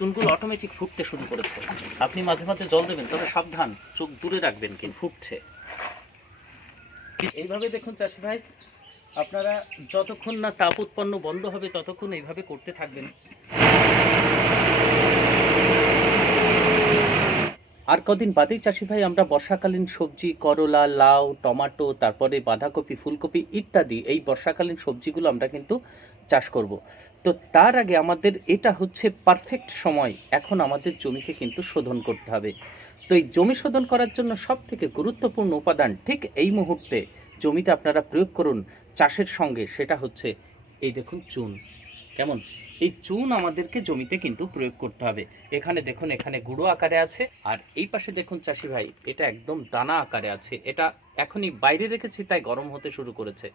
চুনগুলো automatic ফুটতে শুরু করেছে। আপনি মাঝে মাঝে জল দেবেন, তবে সাবধান, চোখ দূরে রাখবেন কিন্তু ফুটছে। এইভাবে দেখুন চাষি ভাই, আপনারা যতক্ষণ না তাপ উৎপন্ন বন্ধ হবে, ততক্ষণ এইভাবে করতে থাকবেন। আর কদিন বাদেই চাষি ভাই, আমরা বর্ষাকালীন সবজি, করলা, লাউ, টমাটো, তারপরে বাঁধাকপি, ফুলকপি ইত্যাদি, এই বর্ষাকালীন সবজিগুলো আমরা কিন্তু চাষ করব। তো তার আগে আমাদের এটা হচ্ছে পারফেক্ট সময়। এখন আমাদের জমিকে কিন্তু শোধন করতে হবে। তো এই জমি শোধন করার জন্য সব থেকে গুরুত্বপূর্ণ উপাদান ঠিক এই মুহূর্তে জমিতে আপনারা প্রয়োগ করুন চাষের সঙ্গে, সেটা হচ্ছে এই দেখুন চুন। কেমন? এই চুন আমাদেরকে জমিতে কিন্তু প্রয়োগ করতে হবে। এখানে দেখুন, এখানে গুঁড়ো আকারে আছে আর এই পাশে দেখুন চাষি ভাই, এটা একদম দানা আকারে আছে। এটা এখনই বাইরে রেখেছি, তাই গরম হতে শুরু করেছে।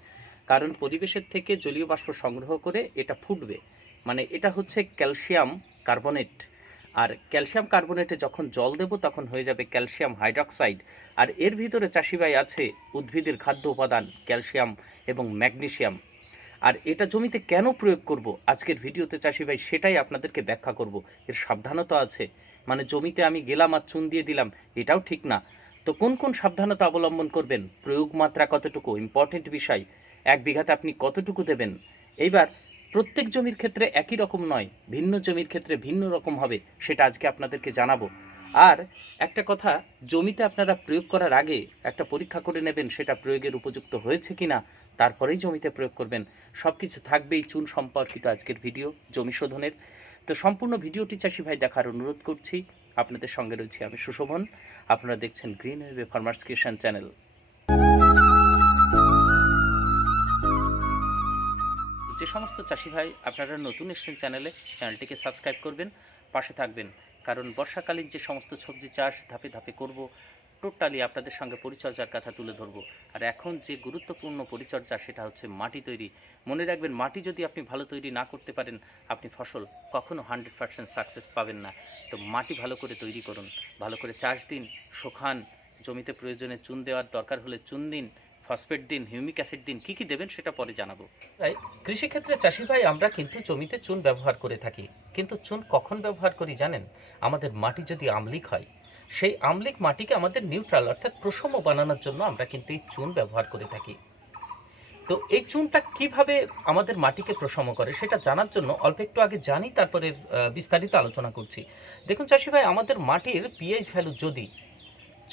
কারণ পরিবেশের থেকে জলীয় বাষ্প সংগ্রহ করে এটা ফুটবে। মানে এটা হচ্ছে ক্যালসিয়াম কার্বনেট। আর ক্যালসিয়াম কার্বনেটে যখন জল দেব, তখন হয়ে যাবে ক্যালসিয়াম হাইড্রক্সাইড। আর এর ভিতরে চাষিভাই আছে উদ্ভিদের খাদ্য উপাদান, ক্যালসিয়াম এবং ম্যাগনেসিয়াম। আর এটা জমিতে কেন প্রয়োগ করব? আজকের ভিডিওতে চাষিভাই সেটাই আপনাদেরকে ব্যাখ্যা করব। এর সাবধানতা আছে। মানে জমিতে আমি গেলাম আর চুন দিয়ে দিলাম, এটাও ঠিক না। তো কোন কোন সাবধানতা অবলম্বন করবেন? প্রয়োগ মাত্রা কতটুকু? ইম্পর্টেন্ট বিষয়। এক বিঘাতে আপনি কতটুকু দেবেন? এইবার প্রত্যেক জমির ক্ষেত্রে একই রকম নয়, ভিন্ন জমির ক্ষেত্রে ভিন্ন রকম হবে, সেটা আজকে আপনাদেরকে জানাব। আর একটা কথা, জমিতে আপনারা প্রয়োগ করার আগে একটা পরীক্ষা করে নেবেন, সেটা প্রয়োগের উপযুক্ত হয়েছে কিনা, তারপরেই জমিতে প্রয়োগ করবেন। সব কিছু থাকবেই, চুন সম্পর্কিত আজকের ভিডিও, জমি শোধনের। তো সম্পূর্ণ ভিডিওটি চাষি ভাই দেখার অনুরোধ করছি। আপনাদের সঙ্গে রয়েছি আমি সুশোভন। আপনারা দেখছেন গ্রিন ওয়েবে ফার্মার্স কিষান চ্যানেল যে সমস্ত চাষি ভাই আপনারা নতুন এসেছেন চ্যানেলে, চ্যানেলটিকে সাবস্ক্রাইব করবেন, পাশে থাকবেন। কারণ বর্ষাকালীন যে সমস্ত সবজি চাষ ধাপে ধাপে করব, টোটালি আপনাদের সঙ্গে পরিচর্যার কথা তুলে ধরবো। আর এখন যে গুরুত্বপূর্ণ পরিচর্যা, সেটা হচ্ছে মাটি তৈরি। মনে রাখবেন, মাটি যদি আপনি ভালো তৈরি না করতে পারেন, আপনি ফসল কখনো হান্ড্রেড পার্সেন্ট সাকসেস পাবেন না। তো মাটি ভালো করে তৈরি করুন, ভালো করে চাষ দিন শোখান জমিতে প্রয়োজনে চুন দেওয়ার দরকার হলে চুন দিন ফসফেট দিন, হিউমিক অ্যাসিড দিন, কী কী দেবেন সেটা পরে জানাব। তাই কৃষিক্ষেত্রে চাষি ভাই, আমরা কিন্তু জমিতে চুন ব্যবহার করে থাকি। কিন্তু চুন কখন ব্যবহার করি জানেন? আমাদের মাটি যদি আমলিক হয়, সেই আমলিক মাটিকে আমাদের নিউট্রাল অর্থাৎ প্রসম বানানোর জন্য আমরা কিন্তু এই চুন ব্যবহার করে থাকি। তো এই চুনটা কীভাবে আমাদের মাটিকে প্রসম করে সেটা জানার জন্য অল্প একটু আগে জানি, তারপরে বিস্তারিত আলোচনা করছি। দেখুন চাষি ভাই, আমাদের মাটির পিএইচ ভ্যালু যদি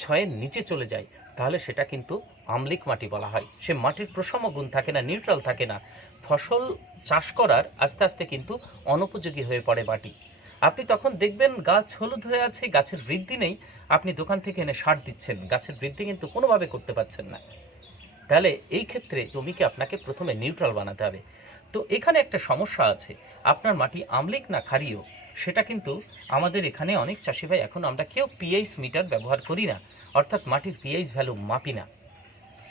ছয়ের নিচে চলে যায় তাহলে সেটা কিন্তু আমলিক মাটি বলা হয়। সে মাটির প্রসম গুণ থাকে না নিউট্রাল থাকে না। ফসল চাষ করার আস্তে আস্তে কিন্তু অনুপযোগী হয়ে পড়ে মাটি। আপনি তখন দেখবেন গাছ হলুদ হয়ে আছে, গাছের বৃদ্ধি নেই, আপনি দোকান থেকে এনে সার দিচ্ছেন। গাছের বৃদ্ধি কিন্তু কোনোভাবে করতে পারছেন না। তাহলে এই ক্ষেত্রে জমিকে আপনাকে প্রথমে নিউট্রাল বানাতে হবে। তো এখানে একটা সমস্যা আছে। আপনার মাটি আমলিক না ক্ষারীয়, সেটা কিন্তু আমাদের এখানে অনেক চাষি ভাই, এখন আমরা কেউ পিএইচ মিটার ব্যবহার করি না। অর্থাৎ মাটির পিএইচ ভ্যালু মাপি না।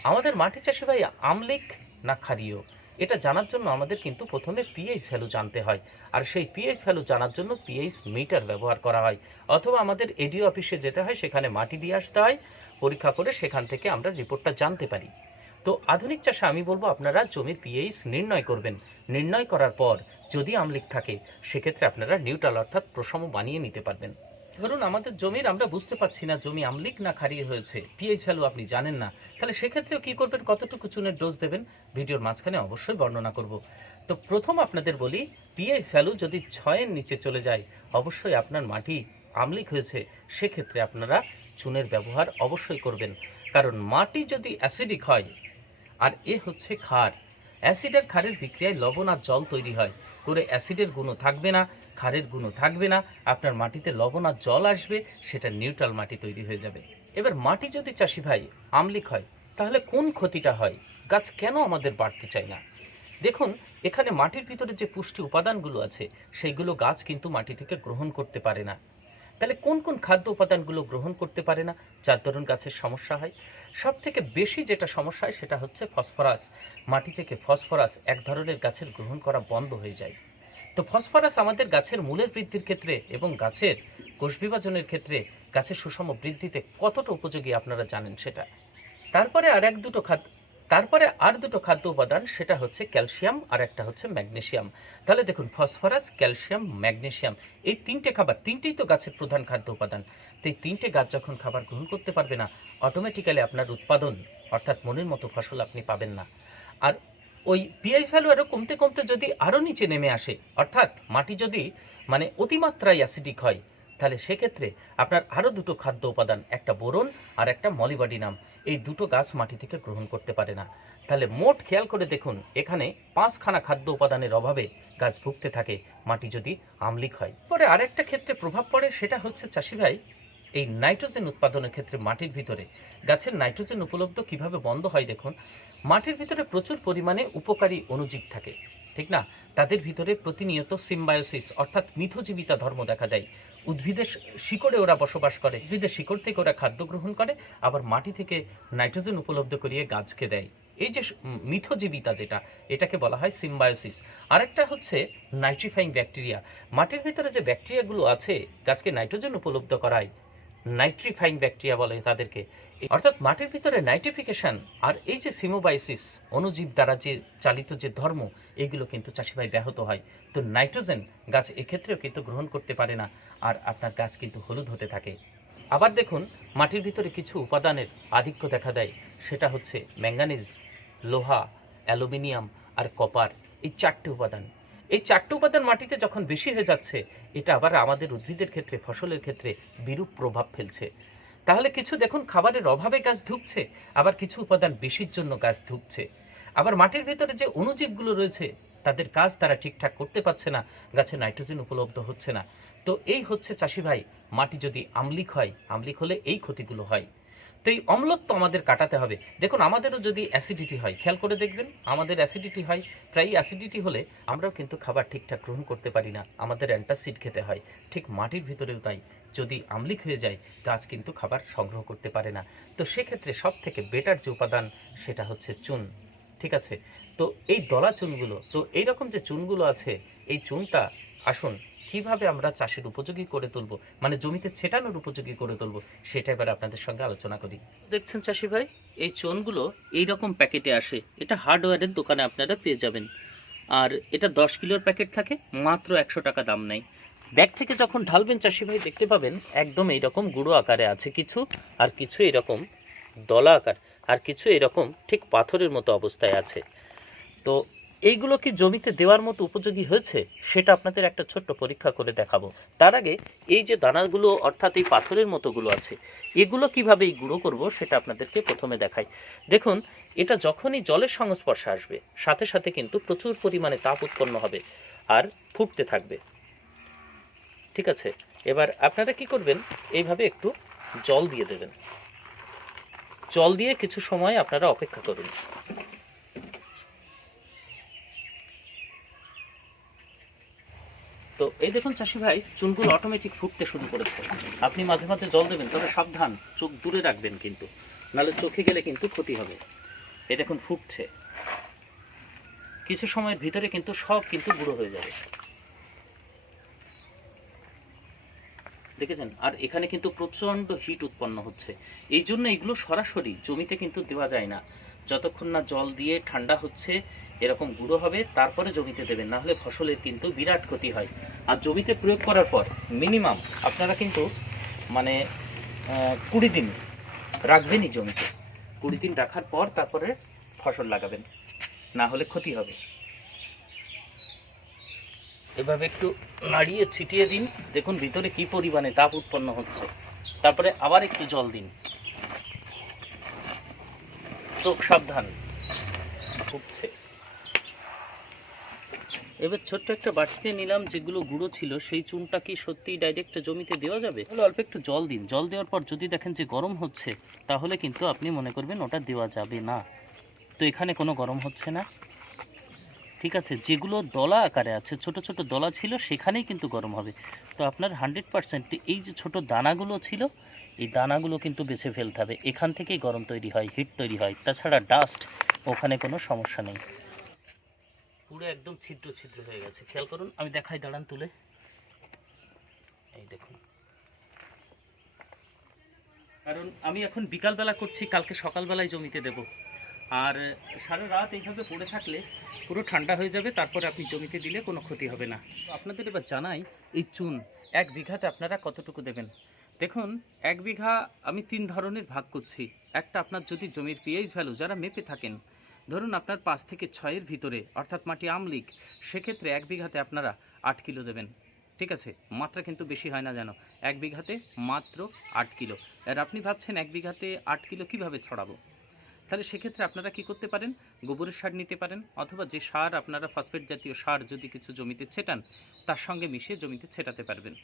আমাদের মাটি চাষি ভাই আমলিক না ক্ষারীয়? এটা জানার জন্য আমাদের কিন্তু প্রথমে পিএইচ ভ্যালু জানতে হয়। আর সেই পিএইচ ভ্যালু জানার জন্য পিএইচ মিটার ব্যবহার করা হয়। অথবা আমাদের এডিও অফিসে যেতে হয়, সেখানে মাটি দিয়ে আসতে হয়। পরীক্ষা করে সেখান থেকে আমরা রিপোর্টটা জানতে পারি। তো আধুনিক চাষে আমি বলব, আপনারা জমির পিএইচ নির্ণয় করবেন। নির্ণয় করার পর যদি আমলিক থাকে, সেক্ষেত্রে আপনারা নিউট্রাল অর্থাৎ প্রসম বানিয়ে নিতে পারবেন। ধরুন আমাদের জমির আমরা বুঝতে পারছি না, জমি আমলিক না খারিয়ে হয়েছে পিএইচ ভ্যালু আপনি জানেন না। তাহলে সেক্ষেত্রেও কি করবেন? কতটুকু চুনের ডোজ দেবেন? ভিডিওর মাঝখানে অবশ্যই বর্ণনা করব। তো প্রথম আপনাদের বলি পিএইচ ভ্যালু যদি ছয়ের নিচে চলে যায়, অবশ্যই আপনার মাটি আমলিক হয়েছে, সেক্ষেত্রে আপনারা চুনের ব্যবহার অবশ্যই করবেন। কারণ মাটি যদি অ্যাসিডিক হয়, আর এ হচ্ছে ক্ষার অ্যাসিড আর ক্ষারের বিক্রিয়ায় লবণ আর জল তৈরি হয়। করে অ্যাসিডের গুণও থাকবে না, ক্ষারের গুণও থাকবে না, আপনার মাটিতে লবণ আর জল আসবে, সেটা নিউট্রাল মাটি তৈরি হয়ে যাবে। এবার মাটি যদি চাষি ভাই আমলিক হয়, তাহলে কোন ক্ষতিটা হয়? গাছ কেন আমাদের বাড়তে চায় না? দেখুন, এখানে মাটির ভিতরে যে পুষ্টি উপাদানগুলো আছে, সেইগুলো গাছ কিন্তু মাটি থেকে গ্রহণ করতে পারে না। তাহলে কোন কোন খাদ্য উপাদানগুলো গ্রহণ করতে পারে না? যার দরুন গাছের সমস্যা হয়। সব থেকে বেশি যেটা সমস্যা হয় সেটা হচ্ছে ফসফরাস। মাটি থেকে ফসফরাস এক ধরনের গাছের গ্রহণ করা বন্ধ হয়ে যায়। তো ফসফরাস আমাদের গাছের মূলের বৃদ্ধির ক্ষেত্রে এবং গাছের কোষ বিভাজনের ক্ষেত্রে গাছের সুষম বৃদ্ধিতে কতটা উপযোগী আপনারা জানেন সেটা। তারপরে আর এক দুটো খাদ্য তারপরে আর দুটো খাদ্য উপাদান, সেটা হচ্ছে ক্যালসিয়াম আর একটা হচ্ছে ম্যাগনেসিয়াম। তাহলে দেখুন, ফসফরাস, ক্যালসিয়াম, ম্যাগনেসিয়াম, এই তিনটে খাবার তিনটেই তো গাছের প্রধান খাদ্য উপাদান। তো এই তিনটে গাছ যখন খাবার গ্রহণ করতে পারবে না অটোমেটিক্যালি আপনার উৎপাদন, অর্থাৎ মনের মতো ফসল আপনি পাবেন না। আর ওই পিএইচ ভ্যালু আরও কমতে কমতে যদি আরও নিচে নেমে আসে, অর্থাৎ মাটি যদি মানে অতিমাত্রায় অ্যাসিডিক হয়, তাহলে সেক্ষেত্রে আপনার আরও দুটো খাদ্য উপাদান, একটা বোরন আর একটা মলিবডিনাম এই দুটো গাছ মাটি থেকে গ্রহণ করতে পারে না। তাহলে মোট খেয়াল করে দেখুন, এখানে পাঁচখানা খাদ্য উপাদানের অভাবে গাছ ভুগতে থাকে। মাটি যদি আমলিক হয়। পরে আরেকটা ক্ষেত্রে প্রভাব পড়ে, সেটা হচ্ছে চাষি ভাই, এই নাইট্রোজেন উৎপাদনের ক্ষেত্রে মাটির ভিতরে। গাছের নাইট্রোজেন উপলব্ধ কীভাবে বন্ধ হয় দেখুন, মাটির ভিতরে প্রচুর পরিমাণে উপকারী অণুজীব থাকে। ঠিক না? তাদের ভিতরে প্রতিনিয়ত সিম্বায়োসিস, অর্থাৎ মিথজীবিতা ধর্ম দেখা যায়। উদ্ভিদের শিকড়ে ওরা বসবাস করে। উদ্ভিদের শিকড় থেকে ওরা খাদ্য গ্রহণ করে, আবার মাটি থেকে নাইট্রোজেন উপলব্ধ করিয়ে গাছকে দেয়। এই যে মিথজীবিতা যেটা, এটাকে বলা হয় সিম্বায়োসিস। আরেকটা হচ্ছে নাইট্রিফাইং ব্যাকটেরিয়া। মাটির ভিতরে যে ব্যাকটেরিয়াগুলো আছে, গাছকে নাইট্রোজেন উপলব্ধ করায়। নাইট্রিফাইং ব্যাকটেরিয়া বলে তাদেরকে। অর্থাৎ মাটির ভিতরে নাইট্রিফিকেশন আর এই যে সিমোবাইসিস অণুজীব দ্বারা যে চালিত যে ধর্ম এইগুলো কিন্তু চাষিভাই ব্যাহত হয়। তো নাইট্রোজেন গাছ এক্ষেত্রেও কিন্তু গ্রহণ করতে পারে না, আর আপনার গাছ কিন্তু হলুদ হতে থাকে। আবার দেখুন, মাটির ভিতরে কিছু উপাদানের আধিক্য দেখা দেয়, সেটা হচ্ছে ম্যাঙ্গানিজ লোহা, অ্যালুমিনিয়াম আর কপার, এই চারটে উপাদান। এই চারটে উপাদান মাটিতে যখন বেশি হয়ে যাচ্ছে, এটা আবার আমাদের উদ্ভিদের ক্ষেত্রে, ফসলের ক্ষেত্রে বিরূপ প্রভাব ফেলছে। তাহলে কিছু দেখুন, খাবারের অভাবে গাছ ঢুকছে আবার কিছু উপাদান বেশির জন্য গাছ ঢুকছে আবার মাটির ভিতরে যে অণুজীবগুলো রয়েছে, তাদের কাজ তারা ঠিকঠাক করতে পারছে না, গাছে নাইট্রোজেন উপলব্ধ হচ্ছে না। তো এই হচ্ছে চাষি ভাই, মাটি যদি আমলিক হয়, আমলিক হলে এই ক্ষতিগুলো হয়। তো এই অম্লত্ব আমাদের কাটাতে হবে। দেখুন, আমাদেরও যদি অ্যাসিডিটি হয়, খেয়াল করে দেখবেন, আমাদের অ্যাসিডিটি হয় প্রায় অ্যাসিডিটি হলে আমরাও কিন্তু খাবার ঠিকঠাক গ্রহণ করতে পারি না, আমাদের অ্যান্টাসিড খেতে হয়। ঠিক মাটির ভিতরেও তাই, যদি আমলিক হয়ে যায়, গাছ কিন্তু খাবার সংগ্রহ করতে পারে না। তো সেক্ষেত্রে সব থেকে বেটার যে উপাদান, সেটা হচ্ছে চুন। ঠিক আছে? তো এই দলা চুনগুলো, তো এইরকম যে চুনগুলো আছে, এই চুনটা, আসুন কীভাবে আমরা চাষের উপযোগী করে তুলব? মানে জমিতে ছেটানোর উপযোগী করে তুলব? সেটা এবার আপনাদের সঙ্গে আলোচনা করি। দেখছেন চাষি ভাই, এই চুনগুলো এই রকম প্যাকেটে আসে। এটা হার্ডওয়্যারের দোকানে আপনারা পেয়ে যাবেন। আর এটা দশ কিলোর প্যাকেট থাকে, মাত্র একশো টাকা দাম নেই ব্যাগ থেকে যখন ঢালবেন চাষি ভাই, দেখতে পাবেন একদম এইরকম গুঁড়ো আকারে আছে কিছু, আর কিছু এরকম দলা আকার, আর কিছু এরকম ঠিক পাথরের মতো অবস্থায় আছে। তো এইগুলো কি জমিতে দেওয়ার মতো উপযোগী হয়েছে? সেটা আপনাদের একটা ছোট্ট পরীক্ষা করে দেখাবো। তার আগে এই যে দানাগুলো, অর্থাৎ এই পাথরের মতোগুলো আছে, এগুলো কীভাবে এই গুঁড়ো করব সেটা আপনাদেরকে প্রথমে দেখাই। দেখুন, এটা যখনই জলের সংস্পর্শে আসবে, সাথে সাথে কিন্তু প্রচুর পরিমাণে তাপ উৎপন্ন হবে আর ফুটতে থাকবে। ঠিক আছে? এবার আপনারা কি করবেন? এইভাবে একটু জল দিয়ে দেবেন। জল দিয়ে কিছু সময় আপনারা অপেক্ষা করুন। এই দেখুন চাষি ভাই চুনগুলো অটোমেটিক ফুটতে শুরু করেছে। আপনি মাঝে মাঝে জল দেবেন, তবে সাবধান, চোখ দূরে রাখবেন কিন্তু। নাহলে চোখে গেলে কিন্তু ক্ষতি হবে। এই দেখুন ফুটছে। কিছু সময়ের ভিতরে কিন্তু সব কিন্তু গুঁড়ো হয়ে যাবে। দেখেছেন? আর এখানে কিন্তু প্রচণ্ড হিট উৎপন্ন হচ্ছে। এই জন্য এগুলো সরাসরি জমিতে কিন্তু দেওয়া যায় না। যতক্ষণ না জল দিয়ে ঠান্ডা হচ্ছে এরকম গুঁড়ো হবে, তারপরে জমিতে দেবেন। না হলে ফসলের কিন্তু বিরাট ক্ষতি হয়। আর জমিতে প্রয়োগ করার পর মিনিমাম আপনারা কিন্তু মানে কুড়ি দিন রাখবেনই জমিতে। কুড়ি দিন রাখার পর তারপরে ফসল লাগাবেন। না হলে ক্ষতি হবে। এভাবে একটু নাড়িয়ে ছিটিয়ে দিন। দেখুন ভিতরে কি পরিমাণে তাপ উৎপন্ন হচ্ছে। তারপরে আবার একটু জল দিন। চোখ সাবধান। ফুটছে এবার ছোট্ট একটা বাটিতে নিলাম যেগুলো গুঁড়ো ছিল, সেই চুনটা কি সত্যি ডাইরেক্ট জমিতে দেওয়া যাবে? তাহলে অল্প একটু জল দিন। জল দেওয়ার পর যদি দেখেন যে গরম হচ্ছে, তাহলে কিন্তু আপনি মনে করবেন ওটা দেওয়া যাবে না। তো এখানে কোনো গরম হচ্ছে না। ঠিক আছে, যেগুলো দলা আকারে আছে, ছোট ছোট দলা ছিল, সেখানেই কিন্তু গরম হবে। তো আপনার হান্ড্রেড পার্সেন্ট এই যে ছোট দানাগুলো ছিল, এই দানাগুলো কিন্তু বেছে ফেলতে হবে। এখান থেকেই গরম তৈরি হয়, হিট তৈরি হয়। তাছাড়া ডাস্ট ওখানে কোনো সমস্যা নেই। পুরো একদম ছিদ্র ছিদ্র হয়ে গেছে। খেয়াল করুন, আমি দেখাই, দাঁড়ান তুলে। এই দেখুন। কারণ আমি এখন বিকালবেলা করছি, কালকে সকালবেলায় জমিতে দেব। আর সারা রাত এইভাবে পড়ে থাকলে পুরো ঠান্ডা হয়ে যাবে, তারপরে আপনি জমিতে দিলে কোনো ক্ষতি হবে না। আপনাদের এবার জানাই, এই চুন এক বিঘাতে আপনারা কতটুকু দেবেন? দেখুন, এক বিঘা আমি তিন ধরনের ভাগ করছি। একটা আপনার যদি জমির পিএইচ ভ্যালু যারা মেপে থাকেন ধরুন আপনার পাঁচ থেকে ছয়ের ভিতরে, অর্থাৎ মাটি আমলিক, সেক্ষেত্রে এক বিঘাতে আপনারা আট কিলো দেবেন। ঠিক আছে? মাত্রা কিন্তু বেশি হয় না জানো এক বিঘাতে মাত্র আট কিলো। আর আপনি ভাবছেন এক বিঘাতে আট কিলো কীভাবে ছড়াবো? তাহলে সেক্ষেত্রে আপনারা কি করতে পারেন? গোবরের সার নিতে পারেন, অথবা যে সার আপনারা ফসফেট জাতীয় সার যদি কিছু জমিতে ছেটান, তার সঙ্গে মিশিয়ে জমিতে ছেটাতে পারবেন।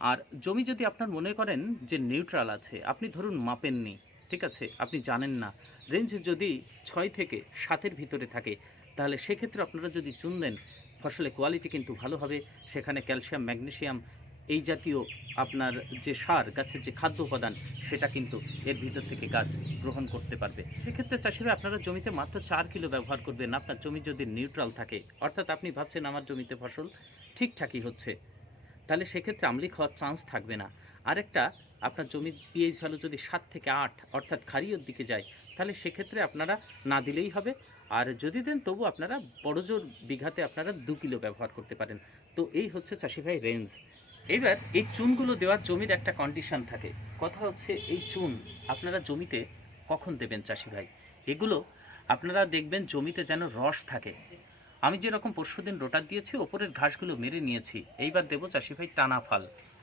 আর জমি যদি আপনার মনে করেন যে নিউট্রাল আছে, আপনি ধরুন মাপেননি ঠিক আছে, আপনি জানেন না। রেঞ্জ যদি ছয় থেকে সাতের ভিতরে থাকে, তাহলে সেক্ষেত্রে আপনারা যদি চুন দেন, ফসলের কোয়ালিটি কিন্তু ভালো হবে। সেখানে ক্যালসিয়াম ম্যাগনেসিয়াম এই জাতীয় আপনার যে সার, গাছের যে খাদ্য উপাদান, সেটা কিন্তু এর ভিতর থেকে গাছ গ্রহণ করতে পারবে। সেক্ষেত্রে চাষিরা, আপনারা জমিতে মাত্র চার কিলো ব্যবহার করবেন। আপনার জমি যদি নিউট্রাল থাকে, অর্থাৎ আপনি ভাবছেন আমার জমিতে ফসল ঠিকঠাকই হচ্ছে, তাহলে সেক্ষেত্রে আমলিক হওয়ার চান্স থাকবে না। আরেকটা আপনার জমির পিএইচ ভ্যালু যদি সাত থেকে আট অর্থাৎ খারিয়ের দিকে যায়, তাহলে সেক্ষেত্রে আপনারা না দিলেই হবে। আর যদি দেন, তবু আপনারা বড় জোর বিঘাতে আপনারা দু কিলো ব্যবহার করতে পারেন। তো এই হচ্ছে চাষি ভাই রেঞ্জ এবার এই চুনগুলো দেওয়ার জমির একটা কন্ডিশন থাকে। কথা হচ্ছে এই চুন আপনারা জমিতে কখন দেবেন চাষি ভাই? এগুলো আপনারা দেখবেন জমিতে যেন রস থাকে। আমি যেরকম পরশুদিন রোটার দিয়েছি, ওপরের ঘাসগুলো মেরে নিয়েছি। এইবার দেবো চাষি ভাই টানা ফাল।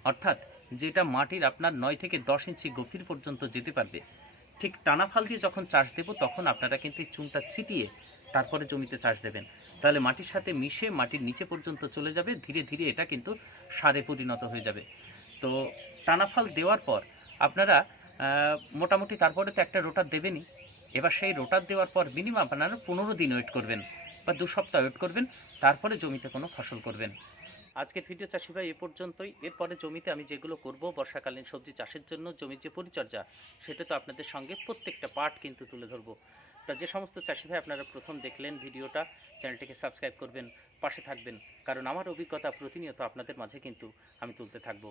অর্থাৎ যেটা মাটির আপনার নয় থেকে দশ ইঞ্চি গভীর পর্যন্ত যেতে পারবে। ঠিক টানা ফাল দিয়ে যখন চাষ দেবো, তখন আপনারা কিন্তু চুনটা ছিটিয়ে তারপরে জমিতে চাষ দেবেন। তাহলে মাটির সাথে মিশে মাটির নিচে পর্যন্ত চলে যাবে, ধীরে ধীরে এটা কিন্তু সারে পরিণত হয়ে যাবে। তো টানা ফাল দেওয়ার পর আপনারা মোটামুটি তারপরে তো একটা রোটার দেবেনই। এবার সেই রোটার দেওয়ার পর মিনিমাম আপনারা পনেরো দিন ওয়েট করবেন বা দু সপ্তাহ ওয়েট করবেন, তারপরে জমিতে কোনো ফসল করবেন। আজকের ভিডিও চাষি ভাই এ পর্যন্তই। এরপরে জমিতে আমি যেগুলো করব, বর্ষাকালীন সবজি চাষের জন্য জমির যে পরিচর্যা, সেটা তো আপনাদের সঙ্গে প্রত্যেকটা পার্ট কিন্তু তুলে ধরবো। তা যে সমস্ত চাষি ভাই আপনারা প্রথম দেখলেন ভিডিওটা, চ্যানেলটিকে সাবস্ক্রাইব করবেন, পাশে থাকবেন, কারণ আমার অভিজ্ঞতা প্রতিনিয়ত আপনাদের মাঝে কিন্তু আমি তুলতে থাকব।